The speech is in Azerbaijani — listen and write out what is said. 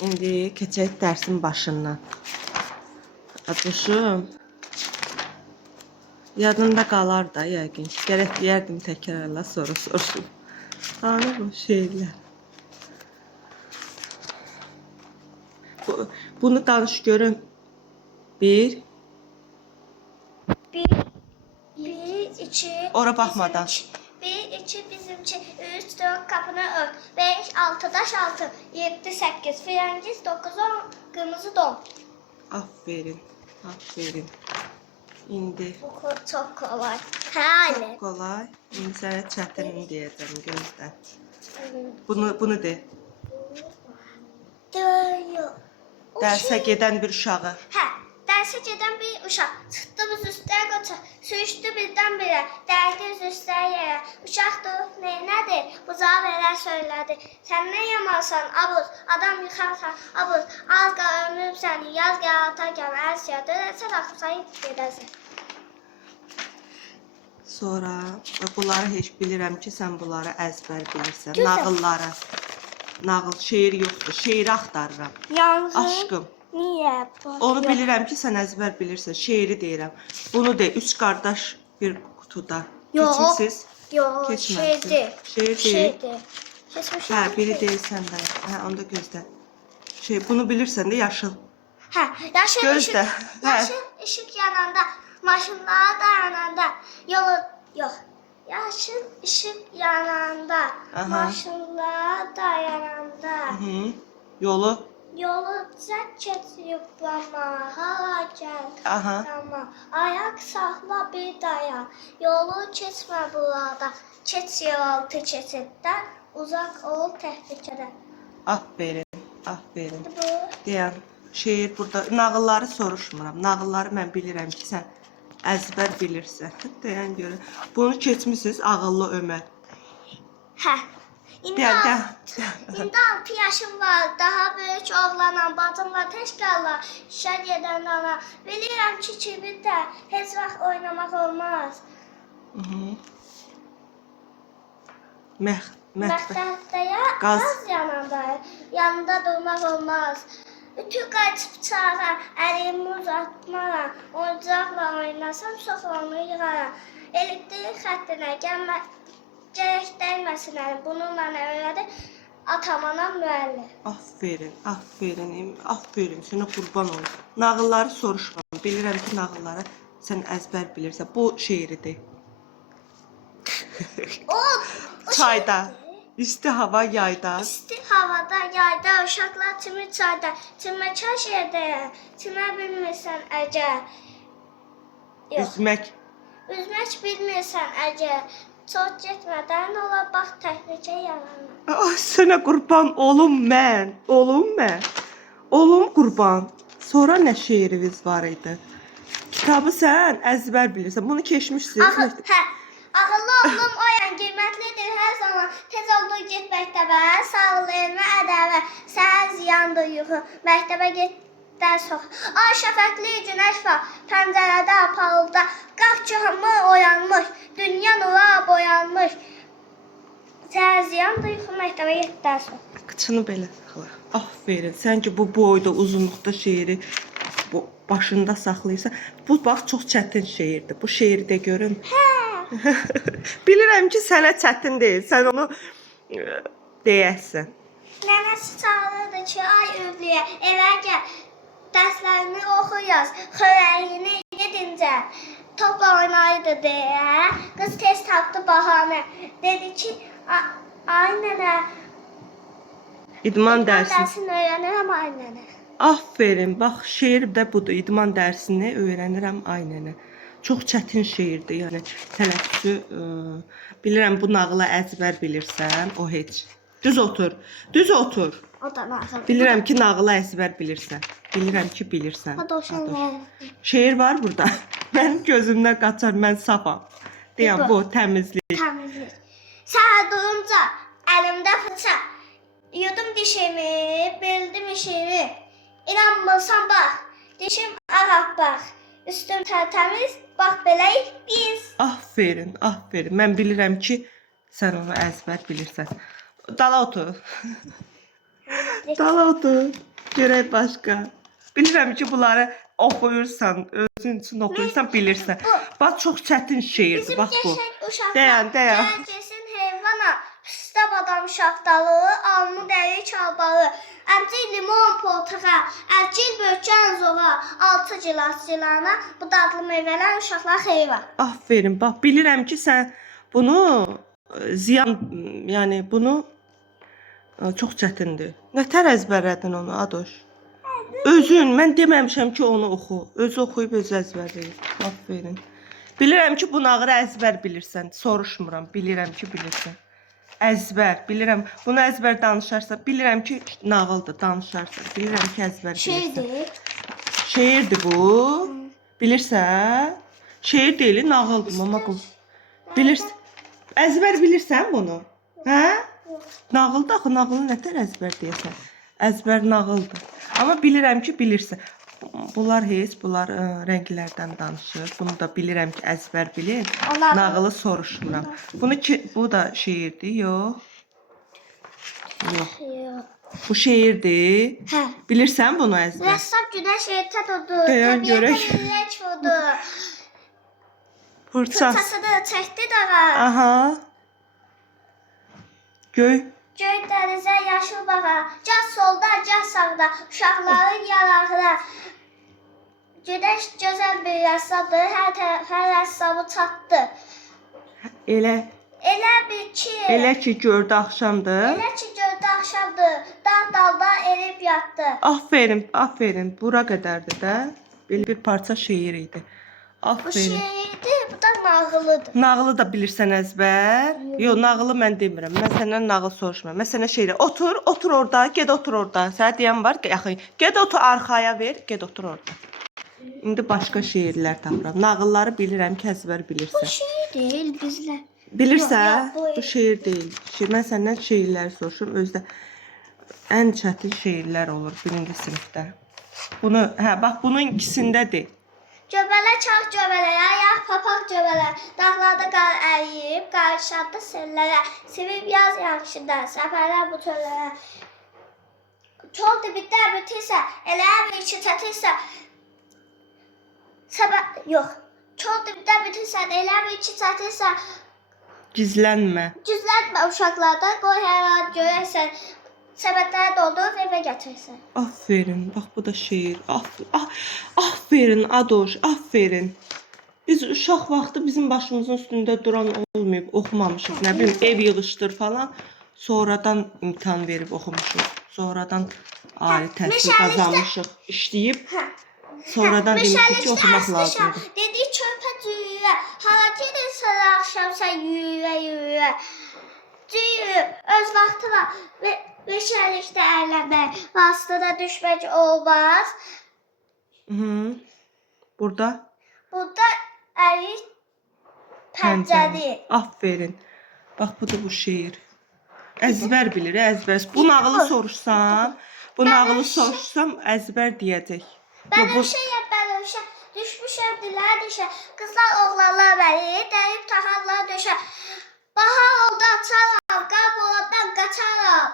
İndi keçək dərsin başından. Aduşum. Yadında qalar da yəqin ki. Gərək deyərdim təkrarla sonra soruşum. Hanı bu şeylər? Bunu danış görüm. Bir, iki. ora baxmadan. Bir, iki bizimki. Üç, dört kapını ört. Beş, altı, daş altı. Yedi, sekiz. Firengiz, dokuz, on. Kırmızı don. Aferin. Aferin. İndi. Bu çok kolay. Hali. Çok kolay. İndi sənə çətinini deyəcəm, gözlə. Bunu de. Döyüyor. Dərsə gedən bir uşağı. Hə, dərsə gedən bir uşaq çıxdı biz üstəyə qoça, sürüşdü birdən-birə, dərdi üz üstəyə yerə. Uşaq durub neynədir, buzağa verər söylədi. Sən nə yamansan, abuz, adam yıxarsan, abuz, az qal ömrüm səni, yaz gəl, ata gəl, ərsiyə, dönərsən, axsayıb gedəsən. Sonra bunları heç bilirəm ki, sən bunları əzbər bilirsən. Gözəl. Nağılları. Nağıl, şeir yoxdur. Şeiri axtarıram. Yanğın. Aşkım. Niyə? Onu bilirəm ki, sən əzbər bilirsən. Şeiri deyirəm. Bunu de, üç qardaş bir qutuda. Yox. Keçimsiz. Yox, Keçməlisin. şeydir. Şeir deyil. Şeydir. Keçmişim. Hə, biri deyilsən də. Hə, onda gözlə. Bunu bilirsən də yaşıl. Hə, yaşıl Gözlə. işıq, Hə. yaşıl işıq yananda, maşınlara dayananda, yolu yox. Yaşıl işıq yananda, Aha. maşınlara dayananda, Hı. Yolu. yolu cək keçirib lamağa gəl. Aha. Amma ayaq saxla bir dayan. Yolu keçmə burada. Keç yeraltı keçiddən, uzaq ol təhlükədən. Aferin. Aferin. Bu Deyən şeir burada. Nağılları soruşmuram. Nağılları mən bilirəm ki, sən əzbər bilirsən. Deyən görə. Bunu keçmisiniz ağıllı Ömər. hə. İndi Deyən. İndi 6 yaşım var, daha böyük oğlanam, bacımla tək qallar, işə gedən ana. Bilirəm ki, kibirdə heç vaxt oynamaq olmaz. Məktəbdə Qaz. qaz yananda, yanında durmaq olmaz. Ütü qaçıb çağa, əlimi uzatmaram, oyuncaqla oynasam, soxlamı yığaram. Elektrik xəttinə gərək dəyməsin əlim, bunu mənə öyrədir. Atamana müəllim. Aferin, aferin, aferin. Sənə qurban olum. Nağılları soruşmam. Bilirəm ki, nağılları sən əzbər bilirsən. Bu şeiridir. O Çayda. İsti hava yayda. İsti havada, yayda, uşaqlar çimir çayda, çiməkər şeydə, çimə bilmirsən əgər. Yox, Üzmək. bilmirsən əgər. Çox getmədən ola bax təhlükə yanına. Ay, sənə qurban olum mən. Olum mən. Olum qurban. Sonra nə şeiriniz var idi? Kitabı sən əzbər bilirsən. Bunu keçmişsiniz. Ağıllı oğlum oyan qiymətlidir hər zaman. Tez oldu get məktəbə, sağlı elmə ədəbə. Səhər ziyandır yuxu, məktəbə getdən sox. Ay şəfəqli günəş var, pəncərədə, palıqda. Qalx ki, hamı oyanmış, dünya nura boyanmış. Səhər ziyandır yuxu, məktəbə getdən sox. Qıçını belə saxla. Aferin. Sən ki bu boyda, uzunluqda şeiri bu başında saxlayırsan. Bu bax çox çətin şeirdir. Bu şeiri də görün. Bilirəm ki, sənə çətin deyil. Sən onu deyəsən. Nənəsi çağırırdı ki, ay övliyə, evə gəl. Dərslərini oxu yaz, xörəyini yedincə. Topla oynayırdı deyə. Qız tez tapdı bahanə. Dedi ki, ay nənə. İdman dərsi. Dərsini öyrənirəm ay nənə. Aferin. Bax, şeir də budur. İdman dərsini öyrənirəm ay nənə. Çox çətin şeirdir. Yəni tələffüzü bilirəm bu nağılı əzbər bilirsən, o heç. Düz otur. Düz otur. O da nağıl. Bilirəm ki, nağılı əzbər bilirsən. Bilirəm ki, bilirsən. Şeir var burada. Mənim gözümdən qaçar, mən safam. Deyəm, bu təmizlik. Təmizlik. Səhər durunca əlimdə fırça. Yudum dişimi, bildim işimi. İnanmırsan bax, dişim ağappaq. Üstüm tərtəmiz, bax beləyik biz. Aferin, aferin. Mən bilirəm ki, sən onu əzbər bilirsən. Dala otur. Dala otur. Görək başqa. Bilirəm ki, bunları oxuyursan, özün üçün oxuyursan, bilirsən. Bax, çox çətin şeirdir, Bizim bax bu. qəşəng uşaqlar Dayan. gəlsin heyvana, pista badam şaftalı, almı dəri çalbalı, əvcil limon portağa, əvcil bökən zoğa, 6 gilas cilana, bu dadlı meyvələr uşaqlar xeyva. Aferin, bax, bilirəm ki, sən bunu ziyan, yəni bunu çox çətindir. Nətər əzbərlədin onu, Adoş? Özün, mən deməmişəm ki, onu oxu. Özü oxuyub özü əzbərləyir. Aferin. Bilirəm ki, bu nağırı əzbər bilirsən. Soruşmuram, bilirəm ki, bilirsən. Əzbər, bilirəm. Bunu əzbər danışarsan, bilirəm ki, nağıldır, danışarsan. Bilirəm ki, əzbər bilirsən. Şeydir. Şeirdir bu. Bilirsən? Şeir deyil, nağıldır, mama qul. Bilirsən? Əzbər bilirsən bunu? Hə? Nağıldır axı, nağılı nətər əzbər deyəsən? Əzbər nağıldır. Amma bilirəm ki, bilirsən. Bunlar heç, bunlar rənglərdən danışır. Bunu da bilirəm ki, əzbər bilir. Nağılı soruşmuram. Bu da şeirdir, yox? Yox. Bu şeirdir. Hə. Bilirsən bunu əzbər? Rəssam günəş ertədodur, Dayan görək. təbiətə lilək vurdu, Fırça. fırçasını çəkdi dağa, Aha. Göy. göy dənizə yaşıl bağa, gah solda, gah sağda, uşaqların yanağına. Günəş gözəl bir rəssamdır, hər rəssamı çatdı. Elə Elə ki gördü axşamdır. gördü axşamdır, dağ dalda erib yatdı. Aferin. Bura qədərdir də. Belə bir parça şeir idi. Bu Aferin. şeirdir, bu da nağılıdır. Nağılı da bilirsən əzbər? Yox, nağılı mən demirəm. Mən səndən nağıl soruşmuram. Mən sənə şeir. Otur orada, get otur orada. Sənə deyən var, yaxın. Get otur arxaya ver, get otur orada. İndi başqa şeirlər tapıram. Nağılları bilirəm ki, əzbər Bu bilirsən. şeir deyil bizlə. Bilirsən? Yox, Bu şeir deyil. Mən səndən şeirləri soruşurum. Özdə ən çətin şeirlər olur birinci sinifdə. Bunu, bax bunun ikisindədir. Göbələ çağ göbələrə, yağ papaq göbələr, dağlarda qar əriyib, qarışandı sellərə, sevib yaz yağışında, səfərlər bu töllərə. Çol dibiddə bitirsə, elə bir içi çətirsə, çol dibiddə bitirsə, elə bir içi çətirsə, Gizlənmə. Güzlətmə uşaqlardan, qoy hər an görərsən, səbətləri doldurub evə gətirsən. Aferin. Bax bu da şeir. Aferin Adoş, aferin. Biz uşaq vaxtı bizim başımızın üstündə duran olmayıb, oxumamışıq. Nə bilim, ev yığışdır falan. Sonradan imtahan verib oxumuşuq. Sonradan ali təhsil qazanmışıq, işləyib. Sonradan demişik ki, oxumaq lazımdır. Dedi çöpə cüyürə, hara gedirsən axşam sən yürürə. Cüyürüb, öz vaxtı var və meşəlikdə ərləmək, vasitədə düşmək olmaz. Burada? Burada ərik pəncədir. Aferin. Bax, bu da bu şeir. Əzbər bilir, əzbər. Bu nağılı soruşsam, əzbər deyəcək. Bənövşə, düşmüşəm dilə düşə, qızlar oğlanlar məni, dəyib taxarlar düşə. Bahar oldu açaram, qar bolandan qaçaram.